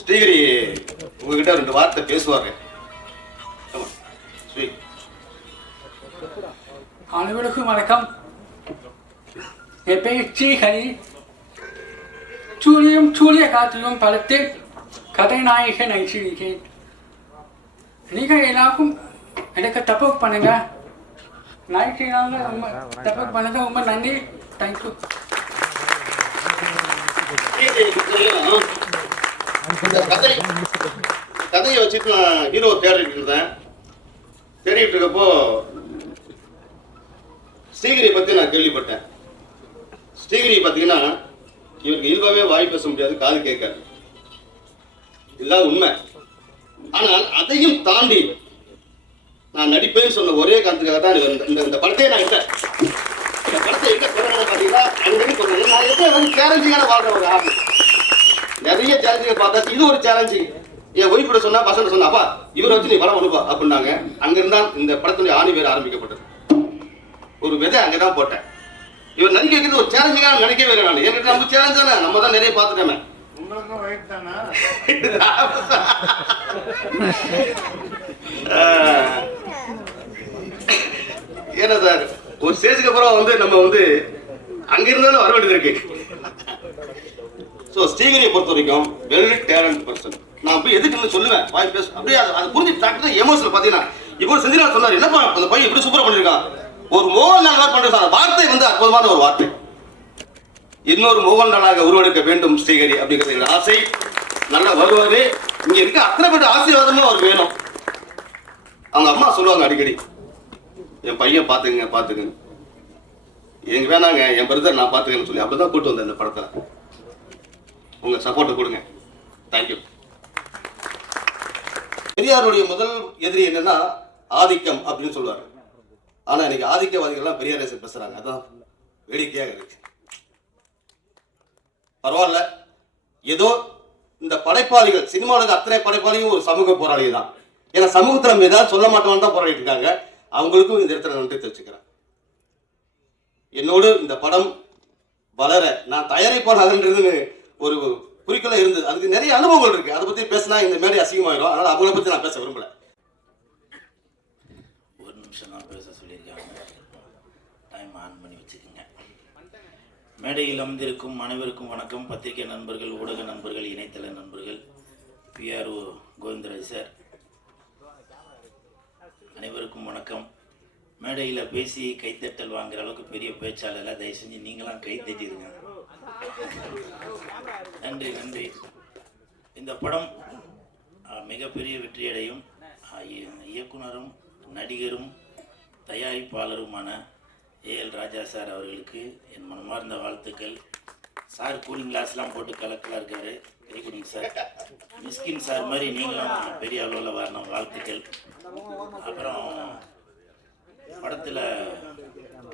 ஸ்ரீகிரி உங்ககிட்ட ரெண்டு வார்த்தை பேசுவாங்க. அனைவருக்கும் வணக்கம். என் பெயர் ஸ்ரீஹரி. சூரியம் சூரிய காத்திலும் படத்தில் கதைநாயகன் நடிச்சிருக்கேன் நீங்கள் எல்லாருக்கும் எனக்கு தப்போக் பண்ணுங்க. ஞாயிற்றுக்கிழமை ரொம்ப தப்போக் பண்ணுங்க. ரொம்ப நன்றி. தேங்க்யூ இந்த கதை கதையை வச்சுட்டு நான் ஹீரோ தேடிட்டு இருந்தேன். தேடிட்டு இருக்கப்போ ஸ்ரீகிரி பத்தி நான் கேள்விப்பட்டேன். ஸ்ரீகிரி பார்த்தீங்கன்னா இவருக்கு இயல்பாவே வாய் பேச முடியாது காது கேட்காது. இதுதான் உண்மை. ஆனால் அதையும் தாண்டி நான் நடிப்பேன்னு சொன்ன ஒரே காரணத்துக்காக தான் இந்த- இந்த இந்த படத்தையே நான் எடுத்தேன் இந்த படத்தை எங்க பார்த்தீங்கன்னா அங்கே சொல்றேன் நான் எப்போ வந்து வாழ்ற ஒரு ஆள் நிறைய சேலஞ்சுகள் பார்த்தாச்சு இது ஒரு சேலஞ்சு என் ஒய்ஃபோட சொன்னா பசங்க சொன்னா அப்பா இவரை வச்சு நீ படம் அனுப்பா அப்படின்னாங்க. அங்கிருந்தா இந்த படத்துடைய ஆணி வேறு ஆரம்பிக்கப்பட்டது. ஒரு விதை அங்கதான் போட்டேன். இவர் நடிக்க வைக்கிறது ஒரு சேலஞ்சிங்காக நினைக்கவே இல்லை நான். என்கிட்ட நம்ம சேலஞ்ச் தானே நம்ம தான் நிறைய பார்த்துட்டோமே. ஏன்னா சார் ஒரு ஸ்டேஜுக்கு அப்புறம் வந்து நம்ம வந்து அங்க இருந்தாலும் வர வேண்டியது இருக்கு. ஸோ ஸ்ரீகரியை பொறுத்த வரைக்கும் வெரி டேலண்ட் பர்சன் நான் போய் எதுக்கு சொல்லுவேன்? வாய் பேச. அப்படியே அது புரிஞ்சு டக்குனு எமோஷனல் பார்த்தீங்கன்னா இப்போ செந்திலால் சொன்னார் என்னப்பா அந்த பையன் இப்படி சூப்பராக பண்ணியிருக்கான் ஒரு மோகன் நாள் மாதிரி பண்ணுறான் அந்த வார்த்தை வந்து அற்புதமான ஒரு வார்த்தை. இன்னொரு மோகன் நாளாக உருவெடுக்க வேண்டும் ஸ்ரீகரி அப்படிங்கிறது ஆசை. நல்லா வருவாரு. இங்க இருக்க அத்தனை பேர் ஆசீர்வாதமும் அவர் வேணும். அவங்க அம்மா சொல்லுவாங்க அடிக்கடி என் பையன் பாத்துங்க பாத்துங்க எங்க வேணாங்க என் பிரதர் நான் பாத்துக்கன்னு சொல்லி. அப்படிதான் கூட்டு வந்தேன் இந்த படத்தை. உங்க சப்போர்ட்டை கொடுங்க. தேங்க்யூ பெரியாருடைய முதல் எதிரி என்னன்னா ஆதிக்கம் அப்படின்னு சொல்லுவாரு. ஆனா இன்னைக்கு ஆதிக்கவாதிகள்லாம் பெரியாரை பேசுறாங்க. அதான் வேடிக்கையாக இருக்கு. பரவாயில்ல. ஏதோ இந்த படைப்பாளிகள் சினிமாவுக்கு அத்தனை படைப்பாளியும் ஒரு சமூக போராளி தான். ஏன்னா சமூகத்தில் நம்ம ஏதாவது சொல்ல மாட்டோம்னு தான் போராடிட்டு இருக்காங்க. அவங்களுக்கும் இந்த இடத்துல நன்றி தெரிவிச்சுக்கிறேன். என்னோடு இந்த படம் வளர நான் தயாரிப்பாளர்ன்றது ஒரு குறிக்கோளா இருந்தது. அதுக்கு நிறைய அனுபவங்கள் இருக்கு. அதை பத்தி பேசினா இந்த மேடை அசிங்கமாயிடும். அதனால அவங்கள பத்தி நான் பேச விரும்பல. ஒரு நிமிஷம் நான் பேச சொல்லியிருக்காங்க டைம் ஆன் பண்ணி வச்சுக்கோங்க. மேடையில் அமர்ந்திருக்கும் அனைவருக்கும் வணக்கம். பத்திரிகை நண்பர்கள் ஊடக நண்பர்கள் இணையதள நண்பர்கள் பிஆர்ஓ கோவிந்தராஜ் சார். அனைவருக்கும் வணக்கம். மேடையில் பேசி கைத்தட்டல் வாங்குற அளவுக்கு பெரிய பேச்சாளர் தயவு செஞ்சு நீங்களாம் கை தட்டிடுங்க. நன்றி நன்றி. இந்த படம் மிகப்பெரிய வெற்றியடையும். இயக்குனரும் நடிகரும் தயாரிப்பாளருமான ஏஎல் ராஜா சார் அவர்களுக்கு என் மனமார்ந்த வாழ்த்துக்கள். சார் கூலிங் கிளாஸ்லாம் போட்டு கலக்கலாக இருக்காரு. கை கொடுங்க சார் மிஸ்கின் சார் மாதிரி நீங்களும் பெரிய அளவில் வரணும் வாழ்த்துக்கள். அப்புறம் படத்தில்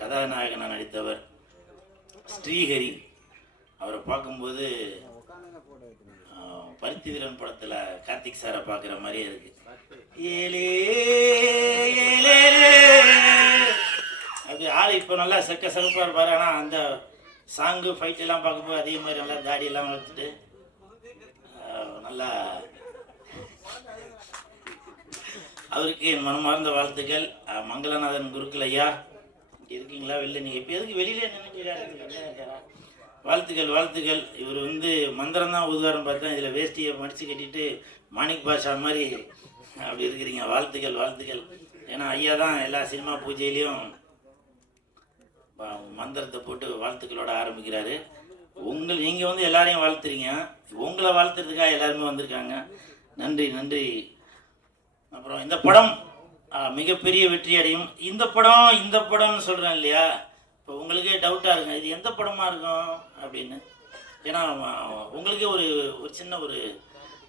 கதாநாயகனாக நடித்தவர் ஸ்ரீஹரி. அவரை பார்க்கும்போது பருத்தி வீரன் படத்தில் கார்த்திக் சாரை பார்க்குற மாதிரியே இருக்கு. ஏலே அப்படி ஆள் இப்போ நல்லா செக்க செகப்பாக இருப்பார். ஆனால் அந்த சாங்கு ஃபைட் எல்லாம் பார்க்கும்போது அதே மாதிரி நல்லா தாடி எல்லாம் வளர்த்துட்டு நல்லா அவருக்கு என் மனமார்ந்த வாழ்த்துக்கள். மங்களநாதன் குருக்கள் ஐயா இருக்கீங்களா வெளில? நீங்கள் இப்போ எதுக்கு வெளியில நினைக்கிறாரு வாழ்த்துக்கள் வாழ்த்துக்கள். இவர் வந்து மந்திரம் தான் ஊதுவாரம் பார்த்தா இதில் வேஷ்டியை மடித்து கட்டிட்டு மாணிக் பாஷா மாதிரி அப்படி இருக்கிறீங்க. வாழ்த்துக்கள் வாழ்த்துக்கள். ஏன்னா ஐயா தான் எல்லா சினிமா பூஜையிலையும் மந்திரத்தை போட்டு வாழ்த்துக்களோட ஆரம்பிக்கிறாரு. உங்கள் நீங்கள் வந்து எல்லாரையும் வாழ்த்துறீங்க. உங்களை வாழ்த்துறதுக்காக எல்லாருமே வந்திருக்காங்க. நன்றி நன்றி. அப்புறம் இந்த படம் மிகப்பெரிய வெற்றி அடையும் இந்த படம் இந்த படம்னு சொல்கிறேன் இல்லையா? இப்போ உங்களுக்கே டவுட்டாக இருக்கும். இது எந்த படமாக இருக்கும் அப்படின்னு. ஏன்னா உங்களுக்கே ஒரு ஒரு சின்ன ஒரு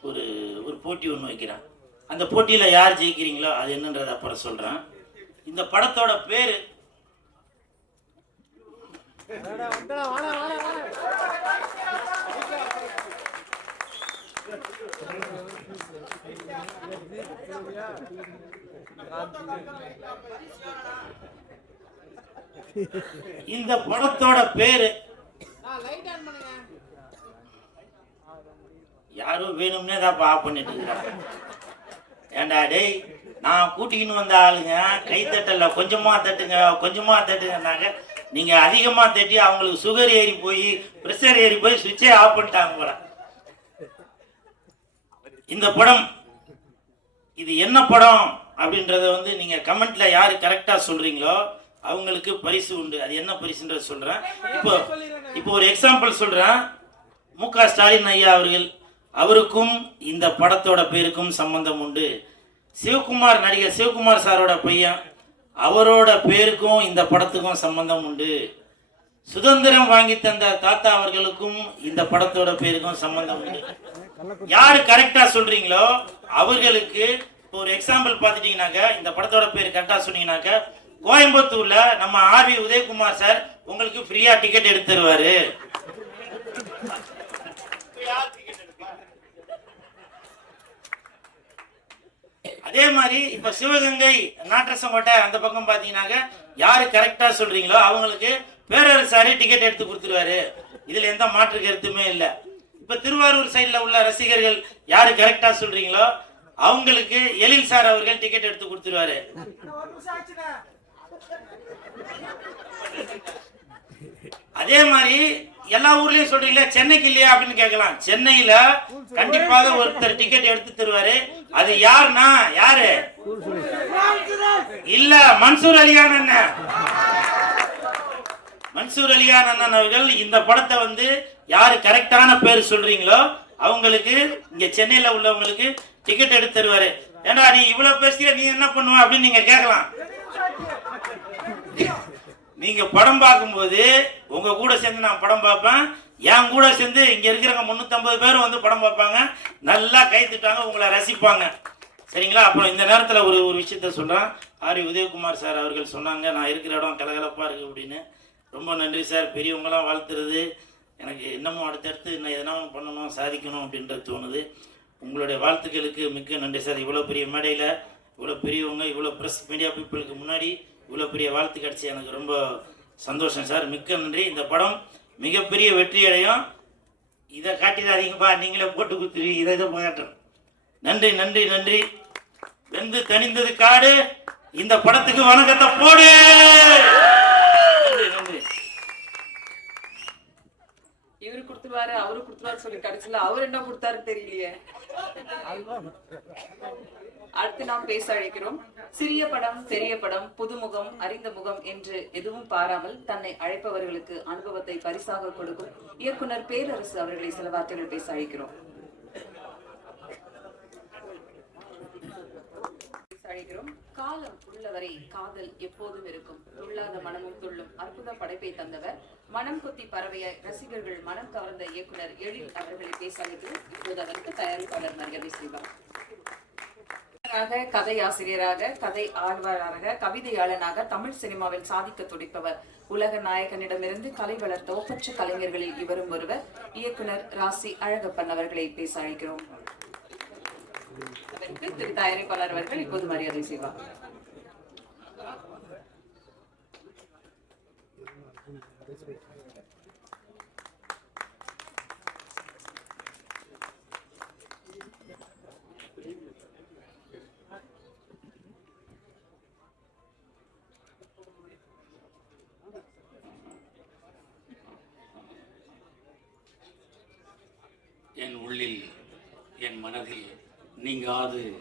ஒரு ஒரு போட்டி ஒன்று வைக்கிறேன். அந்த போட்டியில் யார் ஜெயிக்கிறீங்களோ அது என்னன்றதை அப்புறம் சொல்கிறேன் இந்த படத்தோட பேர் இந்த படத்தோட பேரு யாரோ வேணும்னே தான் ஆஃப் பண்ணிட்டு இருக்கிறாங்க. ஏண்டா டேய் நான் கூட்டிக்கின்னு வந்த ஆளுங்க கை தட்டல கொஞ்சமா தட்டுங்க கொஞ்சமா தட்டுங்கன்னாங்க. நீங்க அதிகமா தட்டி அவங்களுக்கு சுகர் ஏறி போய் ப்ரெஷர் ஏறி போய் சுவிட்சே ஆஃப் பண்ணிட்டாங்க போல. இந்த படம் இது என்ன படம் அப்படின்றத வந்து நீங்க கமெண்ட்ல யாரு கரெக்டா சொல்றீங்களோ அவங்களுக்கு பரிசு உண்டு. அது என்ன பரிசுன்றத சொல்றேன். இப்போ இப்போ ஒரு எக்ஸாம்பிள் சொல்றேன். மு க ஸ்டாலின் ஐயா அவர்கள் அவருக்கும் இந்த படத்தோட பேருக்கும் சம்பந்தம் உண்டு. சிவகுமார் நடிகர் சிவகுமார் சாரோட பையன் அவரோட பேருக்கும் இந்த படத்துக்கும் சம்பந்தம் உண்டு. சுதந்திரம் வாங்கி தந்த தாத்தா அவர்களுக்கும் இந்த படத்தோட பேருக்கும் சம்பந்தம் உண்டு. யாரு கரெக்டா சொல்றீங்களோ அவர்களுக்கு ஒரு எக்ஸாம்பிள் பார்த்துட்டீங்கன்னாக்க இந்த படத்தோட பேர் கரெக்டா சொன்னீங்கன்னாக்க கோயம்புத்தூர்ல நம்ம ஆர்வி உதயகுமார் சார் உங்களுக்கு ஃப்ரீயா டிக்கெட் எடுத்து தருவாரு அதே மாதிரி இப்ப சிவகங்கை நாட்டரசங்கோட்டை அந்த பக்கம் பாத்தீங்கன்னாக்க யாரு கரெக்டா சொல்றீங்களோ அவங்களுக்கு பேரரசாரே டிக்கெட் எடுத்து கொடுத்துருவாரு. இதுல எந்த மாற்று கருத்துமே இல்லை. இப்ப திருவாரூர் சைட்ல உள்ள ரசிகர்கள் யாரு கரெக்டா சொல்றீங்களோ அவங்களுக்கு எழில் சார் அவர்கள் டிக்கெட் எடுத்து கொடுத்துருவாரு. அதே மாதிரி எல்லா ஊர்லயும் சொல்றீங்களே சென்னைக்கு இல்லையா? அப்படின்னு கேட்கலாம். சென்னையில கண்டிப்பாக ஒருத்தர் டிக்கெட் எடுத்து தருவாரு. அது யாருன்னா யாரு? இல்ல மன்சூர் அலிகான் அண்ணன் மன்சூர் அலிகான் அண்ணன் அவர்கள் இந்த படத்தை வந்து யாரு கரெக்டான பேர் சொல்றீங்களோ அவங்களுக்கு இங்க சென்னையில உள்ளவங்களுக்கு டிக்கெட் எடுத்து தருவாரு. ஏன்னா நீ இவ்வளவு பேசிய நீ என்ன பண்ணுவ அப்படின்னு நீங்க கேட்கலாம். நீங்க படம் பார்க்கும்போது உங்க கூட சேர்ந்து நான் படம் பார்ப்பேன். என் கூட சேர்ந்து இங்க இருக்கிறவங்க முன்னூத்தம்பது பேரும் வந்து படம் பார்ப்பாங்க. நல்லா கை திட்டாங்க உங்களை ரசிப்பாங்க. சரிங்களா? அப்புறம் இந்த நேரத்தில் ஒரு ஒரு விஷயத்த சொல்கிறேன் ஆரி உதயகுமார் சார் அவர்கள் சொன்னாங்க நான் இருக்கிற இடம் கலகலப்பாக இருக்குது அப்படின்னு. ரொம்ப நன்றி சார். பெரியவங்களாம் வாழ்த்துறது. எனக்கு இன்னமும் அடுத்தடுத்து இன்னும் எதனா பண்ணணும் சாதிக்கணும் அப்படின்றது தோணுது. உங்களுடைய வாழ்த்துக்களுக்கு மிக்க நன்றி சார். இவ்வளோ பெரிய மேடையில் இவ்வளோ பெரியவங்க இவ்வளோ ப்ரெஸ் மீடியா பீப்புளுக்கு முன்னாடி இவ்வளோ பெரிய வாழ்த்து கிடச்சி எனக்கு ரொம்ப சந்தோஷம் சார். மிக்க நன்றி. இந்த படம் மிகப்பெரிய வெற்றி அடையும். இதை காட்டிடாதீங்கப்பா. நீங்களே போட்டு கொடுத்துருவீங்க இதை இதை காட்டணும் நன்றி நன்றி நன்றி. வெந்து தணிந்தது காடு. இந்த படத்துக்கு வணக்கத்தை போடு நன்றி நன்றி இவரு கொடுத்துருவாரு அவரு கொடுத்துருவாரு சொல்லி கடைசியில அவர் என்ன கொடுத்தாரு தெரியலையே. அடுத்து நாம் பேச அழைக்கிறோம். சிறிய படம் பெரிய படம் புதுமுகம் அறிந்த முகம் என்று எதுவும் பாராமல் தன்னை அழைப்பவர்களுக்கு அனுபவத்தை பரிசாக கொடுக்கும் இயக்குனர் பேரரசு அவர்களை சில வார்த்தைகள் பேச அழைக்கிறோம் பேச அழைக்கிறோம் காலம் உள்ளவரை காதல் எப்போதும் இருக்கும். துள்ளாத மனமும் துள்ளும். அற்புத படைப்பை தந்தவர். மனம் கொத்தி பறவைய ரசிகர்கள் மனம் கவர்ந்த இயக்குனர் எழில் அவர்களை பேச அழைக்கிறோம் இப்போது அவருக்கு தயாரிப்பாளர் மரியாதை செய்வார். ஆசிரியராக, கதை ஆழ்வாராக கவிதையாளனாக தமிழ் சினிமாவில் சாதிக்க துடிப்பவர். உலக நாயகனிடமிருந்து கலை வளர்த்த ஒப்பற்ற கலைஞர்களில் இவரும் ஒருவர். இயக்குனர் ராசி அழகப்பன் அவர்களை பேச அழைக்கிறோம் அதற்கு திரு தயாரிப்பாளர் அவர்கள் இப்போது மரியாதை செய்வார். என் உள்ளில் என் மனதில் நீங்காது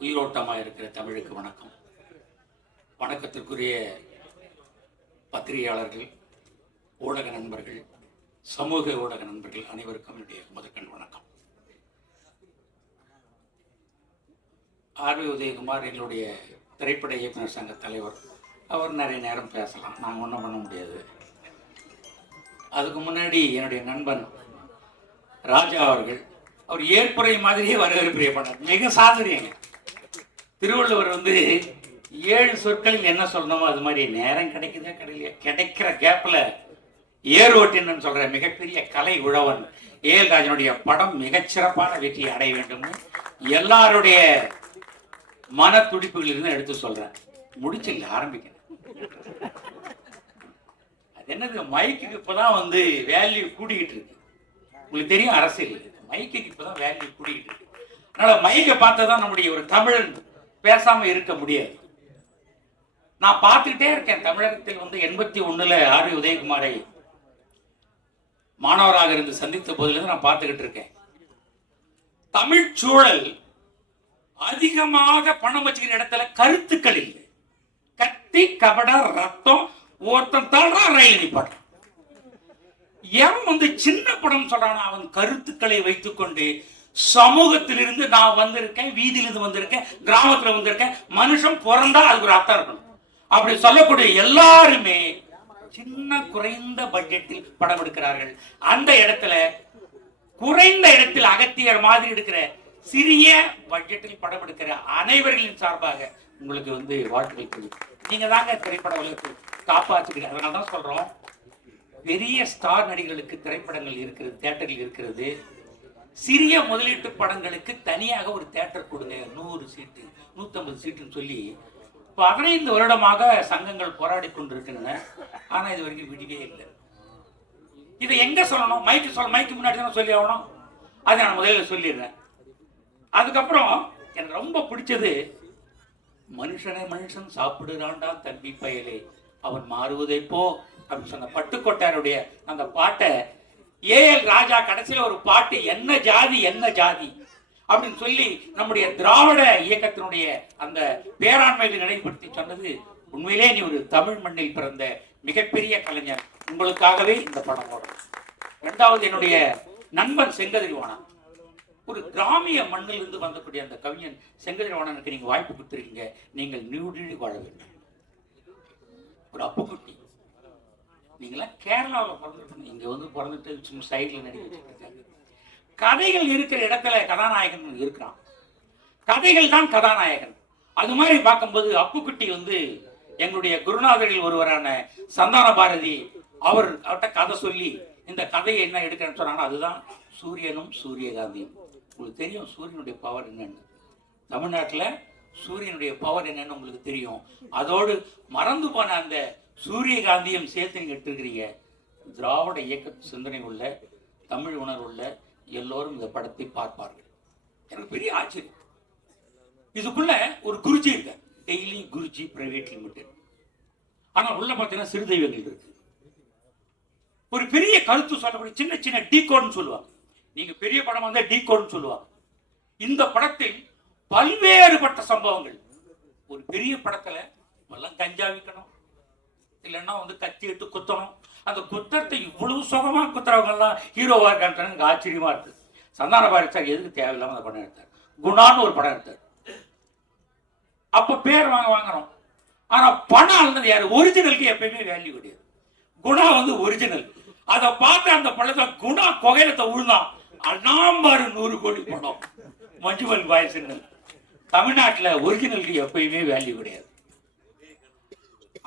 உயிரோட்டமாக இருக்கிற தமிழுக்கு வணக்கம். வணக்கத்திற்குரிய பத்திரிகையாளர்கள் ஊடக நண்பர்கள் சமூக ஊடக நண்பர்கள் அனைவருக்கும் என்னுடைய முதற்கண் வணக்கம். ஆர்வி உதயகுமார் எங்களுடைய திரைப்பட இயக்குனர் சங்க தலைவர். அவர் நிறைய நேரம் பேசலாம். நாங்கள் ஒன்றும் பண்ண முடியாது. அதுக்கு முன்னாடி என்னுடைய நண்பன் ராஜா அவர்கள் அவர் ஏற்புரை மாதிரியே வரவேற்புரிய பண்ணார். மிக சாதுரியங்க. திருவள்ளுவர் வந்து ஏழு சொற்களில் என்ன சொல்லணுமோ அது மாதிரி நேரம் கிடைக்குதா கிடைக்கலையா? கிடைக்கிற கேப்பில் ஏர் சொல்ற மிகப்பெரிய கலை உழவன் ஏஎல் ராஜனுடைய படம் மிகச்சிறப்பான வெற்றியை அடைய வேண்டும் எல்லாருடைய மன துடிப்புகளிலிருந்து எடுத்து சொல்றேன். முடிச்சில்ல ஆரம்பிக்கிறேன். அது என்னது? மைக்குக்கு இப்பதான் வந்து வேல்யூ கூடிக்கிட்டு இருக்கு. உங்களுக்கு தெரியும் அரசியல். மைக்குக்கு இப்பதான் வேல்யூ கூடிக்கிட்டு இருக்கு. அதனால மைக்கை பார்த்தா தான் நம்முடைய ஒரு தமிழன் பேசாம இருக்க முடியாது. நான் பார்த்துக்கிட்டே இருக்கேன். தமிழகத்தில் வந்து எண்பத்தி ஒண்ணுல ஆர் உதயகுமாரை மாணவராக இருந்து சந்தித்த போதிலிருந்து நான் பார்த்துக்கிட்டு இருக்கேன். தமிழ் சூழல் அதிகமாக பணம் வச்சுக்கிற இடத்துல கருத்துக்கள் இல்லை. கத்தி கபட ரத்தம் ஒருத்தன் தள்ளுறான் ரயில் நிப்பாட்டான் எவன் வந்து சின்ன படம் சொல்றான் அவன் கருத்துக்களை வைத்துக்கொண்டு சமூகத்திலிருந்து நான் வந்திருக்கேன் வீதியிலிருந்து வந்திருக்கேன் கிராமத்துல வந்திருக்கேன் மனுஷன் பிறந்தா அதுக்கு ஒரு அர்த்தம் இருக்கணும். அப்படி சொல்லக்கூடிய எல்லாருமே சின்ன குறைந்த பட்ஜெட்டில் படம் எடுக்கிறார்கள். அந்த இடத்துல குறைந்த இடத்தில் அகத்தியர் மாதிரி எடுக்கிற சிறிய பட்ஜெட்டில் படம் எடுக்கிற அனைவர்களின் சார்பாக உங்களுக்கு வந்து வாழ்த்துக்கள் நீங்க தாங்க திரைப்பட உலகத்தில் காப்பாற்றுகிறீங்க அதனால தான் சொல்றோம். பெரிய ஸ்டார் நடிகர்களுக்கு திரைப்படங்கள் இருக்கிறது தேட்டர்கள் இருக்கிறது. சிறிய முதலீட்டு படங்களுக்கு தனியாக ஒரு தேட்டர் கொடுங்க. நூறு சீட்டு நூற்றம்பது சீட்டுன்னு சொல்லி பதினைந்து வருடமாக சங்கங்கள் போராடி கொண்டிருக்கின்றன. ஆனா இது வரைக்கும் விடிவே இல்லை. இதை எங்க சொல்லணும்? மைக்கு சொல்ல மைக்கு முன்னாடி தான் சொல்லி ஆகணும்? அதை நான் முதலில் சொல்லிடுறேன். அதுக்கப்புறம் எனக்கு ரொம்ப பிடிச்சது மனுஷனை மனுஷன் சாப்பிடுறான்டா தம்பி பயலே. அவன் மாறுவதை போ. அப்படின்னு சொன்ன பட்டுக்கோட்டாருடைய அந்த பாட்டை ஏஎல் ராஜா கடைசியில் ஒரு பாட்டு என்ன ஜாதி என்ன ஜாதி? அப்படின்னு சொல்லி நம்முடைய திராவிட இயக்கத்தினுடைய அந்த பேராண்மையை நினைவுபடுத்தி சொன்னது உண்மையிலே நீ ஒரு தமிழ் மண்ணில் பிறந்த மிகப்பெரிய கலைஞர். உங்களுக்காகவே இந்த படம் ஓடும் ரெண்டாவது என்னுடைய நண்பன் செங்கதிரிவாணன். ஒரு கிராமிய மண்ணிலிருந்து வந்தக்கூடிய அந்த கவிஞன் செங்கதிரிவாணனுக்கு நீங்க வாய்ப்பு கொடுத்துருக்கீங்க. நீங்கள் நீடுழி வாழ வேண்டும். ஒரு அப்புக்குட்டி. நீங்களாம் கேரளாவில் பிறந்துட்டு இங்க வந்து பிறந்துட்டு சும்மா சைடில் நடிக்க வச்சுருக்காங்க கதைகள் இருக்கிற இடத்துல கதாநாயகன் இருக்கிறான். கதைகள் தான் கதாநாயகன். அது மாதிரி பார்க்கும்போது அப்புக்குட்டி வந்து எங்களுடைய குருநாதரில் ஒருவரான சந்தான பாரதி அவர் அவர்கிட்ட கதை சொல்லி இந்த கதையை என்ன எடுக்கிறேன்னு சொன்னாங்கன்னா அதுதான் சூரியனும் சூரியகாந்தியும். உங்களுக்கு தெரியும் சூரியனுடைய பவர் என்னன்னு. தமிழ்நாட்டில் சூரியனுடைய பவர் என்னன்னு உங்களுக்கு தெரியும். அதோடு மறந்து போன அந்த சூரியகாந்தியும் சேர்த்து நீங்கள் எடுத்துருக்கிறீங்க. திராவிட இயக்க சிந்தனை உள்ள தமிழ் உணர்வுள்ள எல்லோரும் இந்த படத்தை பார்ப்பார்கள். எனக்கு பெரிய ஆச்சரியம். இதுக்குள்ள ஒரு குருஜி இருக்க. டெய்லி குருஜி பிரைவேட் லிமிடெட் ஆனா உள்ள பார்த்தீங்கன்னா சிறு தெய்வங்கள் இருக்கு. ஒரு பெரிய கருத்து சொல்லக்கூடிய சின்ன சின்ன டீ கோட்னு சொல்லுவாங்க. நீங்க பெரிய படம் வந்தா டீ கோட்னு சொல்லுவாங்க. இந்த படத்தில் பல்வேறுபட்ட சம்பவங்கள். ஒரு பெரிய படத்துல எல்லாம் கஞ்சா விற்கணும் இல்லைன்னா வந்து கத்தி எடுத்து குத்தணும். அந்த குத்தத்தை இவ்வளவு சுகமாக குத்துறவங்கெல்லாம் ஹீரோவாக இருக்கான்னு எனக்கு ஆச்சரியமாக இருக்குது சந்தான பாரதி சார் எதுக்கு தேவையில்லாமல் அந்த படம் எடுத்தார்? குணான்னு ஒரு படம் எடுத்தார். அப்போ பேர் வாங்க வாங்குறோம் ஆனால் பணம் அல்லது யார்? ஒரிஜினலுக்கு எப்பயுமே வேல்யூ கிடையாது. குணா வந்து ஒரிஜினல். அதை பார்த்து அந்த படத்தை குணா கொகையிலத்தை விழுந்தான் அண்ணாம்பாரு நூறு கோடி படம் மஞ்சுவல் பாய்ஸ்ன்னு தமிழ்நாட்டில் ஒரிஜினலுக்கு எப்பயுமே வேல்யூ கிடையாது.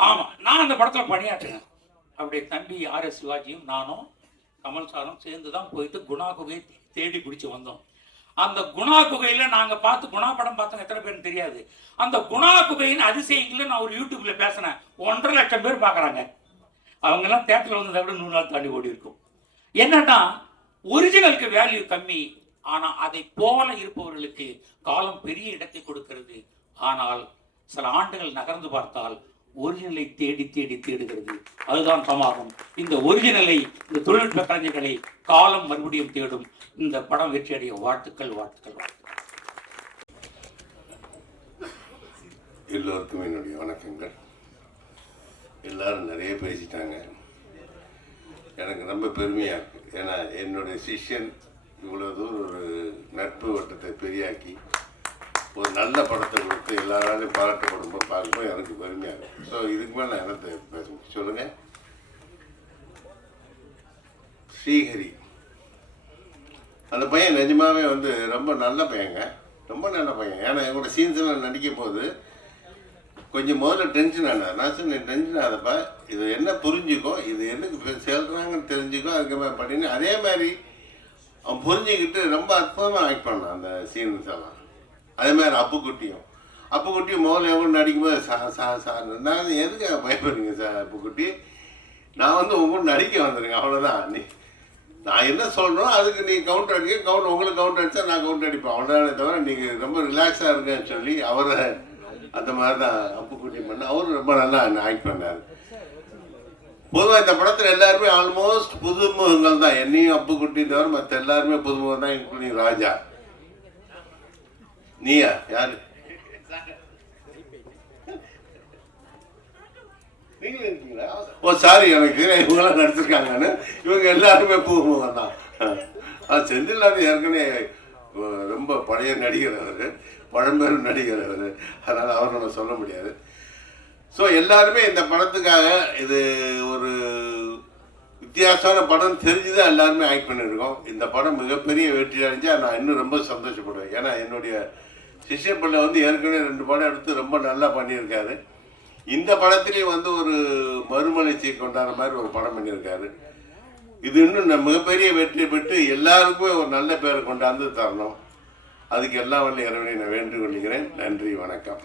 ஆமாம் நான் அந்த படத்தில் பணியாற்றினேன் அப்படியே தம்பி ஆர் எஸ் சிவாஜியும் நானும் கமல் சாரும் சேர்ந்து தான் போயிட்டு குணா குகையை தேடி பிடிச்சி வந்தோம். அந்த குணா குகையில் நாங்கள் பார்த்து குணா படம் பார்த்தோம் எத்தனை பேர் தெரியாது. அந்த குணா குகையின் அதிசயங்களை நான் ஒரு யூடியூப்ல பேசினேன். ஒன்றரை லட்சம் பேர் பார்க்குறாங்க. அவங்கெல்லாம் தேட்டரில் வந்ததை விட நூறு நாள் தாண்டி ஓடி இருக்கும். என்னன்னா ஒரிஜினலுக்கு வேல்யூ கம்மி. ஆனால் அதை போல இருப்பவர்களுக்கு காலம் பெரிய இடத்தை கொடுக்கிறது. ஆனால் சில ஆண்டுகள் நகர்ந்து பார்த்தால் ஒரிஜினலை தேடி தேடி தேடுகிறது. அதுதான் சமாகம் இந்த ஒரிஜினலை இந்த தொழில்நுட்ப கலைஞர்களை காலம் மறுபடியும் தேடும் இந்த படம் வெற்றியடைய வாழ்த்துக்கள் வாழ்த்துக்கள் வாழ்த்துக்கள். எல்லோருக்கும் என்னுடைய வணக்கங்கள். எல்லாரும் நிறைய பேசிட்டாங்க. எனக்கு ரொம்ப பெருமையாக இருக்குது ஏன்னா என்னுடைய சிஷ்யன் இவ்வளோ தூரம் ஒரு நட்பு வட்டத்தை பெரியாக்கி ஒரு நல்ல படத்தை கொடுத்து எல்லாராலையும் பாராட்டப்படும்போது பார்க்கும்போது எனக்கு பெருமையாக இருக்கும் ஸோ இதுக்கு மேலே நான் என்னத்தை பேச சொல்லுங்கள் ஸ்ரீஹரி. அந்த பையன் நிஜமாவே வந்து ரொம்ப நல்ல பையங்க. ரொம்ப நல்ல பையன். ஏன்னா என்னோட சீன்ஸ்லாம் நடிக்கும் போது கொஞ்சம் முதல்ல டென்ஷன் ஆனது நான் சொன்னேன் டென்ஷன் ஆகுதப்பா. இது என்ன புரிஞ்சுக்கோ இது என்னக்கு செல்றாங்கன்னு தெரிஞ்சுக்கோ அதுக்கப்புறம் பண்ணின்னு அதே மாதிரி அவன் புரிஞ்சுக்கிட்டு ரொம்ப அற்புதமாக ஆக்ட் பண்ணான் அந்த சீன்ஸ் எல்லாம். அதே மாதிரி அப்புக்குட்டியும். அப்புக்குட்டியும் முதல்ல எவ்வளோ நடிக்கும்போது சா சா சார் நான் எதுக்கு பயப்படுறீங்க சார் அப்புக்குட்டி? நான் வந்து உங்க நடிக்க வந்துடுங்க அவ்வளோதான் நீ நான் என்ன சொல்கிறோம் அதுக்கு நீ கவுண்டர் அடிக்க கவுண்டர் உங்களுக்கு கவுண்டர் அடித்தா நான் கவுண்டர் அடிப்பேன். அவ்வளோதானே தவிர நீங்கள் ரொம்ப ரிலாக்ஸாக இருக்கேன்னு சொல்லி அவரை அந்த மாதிரி தான் அப்புக்குட்டி பண்ண அவரும் ரொம்ப நல்லா ஆக்ட் பண்ணார். பொதுவாக இந்த படத்தில் எல்லாருமே ஆல்மோஸ்ட் புதுமுகங்கள் தான் என்னையும் அப்புக்குட்டி தவிர மற்ற எல்லாருமே புதுமுகம் தான் இன்க்ளூடிங் ராஜா. நீயா யாரு? ஓ சாரி எனக்கு இவங்களாம் நடிச்சிருக்காங்கன்னு இவங்க எல்லாருமே புதுமுகம் தான் அது செந்தில்நாதன் ஏற்கனவே ரொம்ப பழைய நடிகர் அவர். பழம்பெரும் நடிகர் அவர். அதனால் அவர் நம்ம சொல்ல முடியாது. ஸோ எல்லாருமே இந்த படத்துக்காக இது ஒரு வித்தியாசமான படம் தெரிஞ்சுதான் எல்லாருமே ஆக்ட் பண்ணியிருக்கோம். இந்த படம் மிகப்பெரிய வெற்றி அடைஞ்சா நான் இன்னும் ரொம்ப சந்தோஷப்படுவேன். ஏன்னா என்னுடைய சிஷ்ய பிள்ளை வந்து ஏற்கனவே ரெண்டு படம் எடுத்து ரொம்ப நல்லா பண்ணியிருக்காரு. இந்த படத்திலையும் வந்து ஒரு மறுமலர்ச்சியை கொண்டாடுற மாதிரி ஒரு படம் பண்ணியிருக்காரு. இது இன்னும் மிகப்பெரிய வெற்றி பெற்று எல்லாருக்குமே ஒரு நல்ல பேரை கொண்டாந்து தரணும். அதுக்கு எல்லாம் வல்ல இறைவனை நான் வேண்டு கொள்கிறேன் நன்றி வணக்கம்.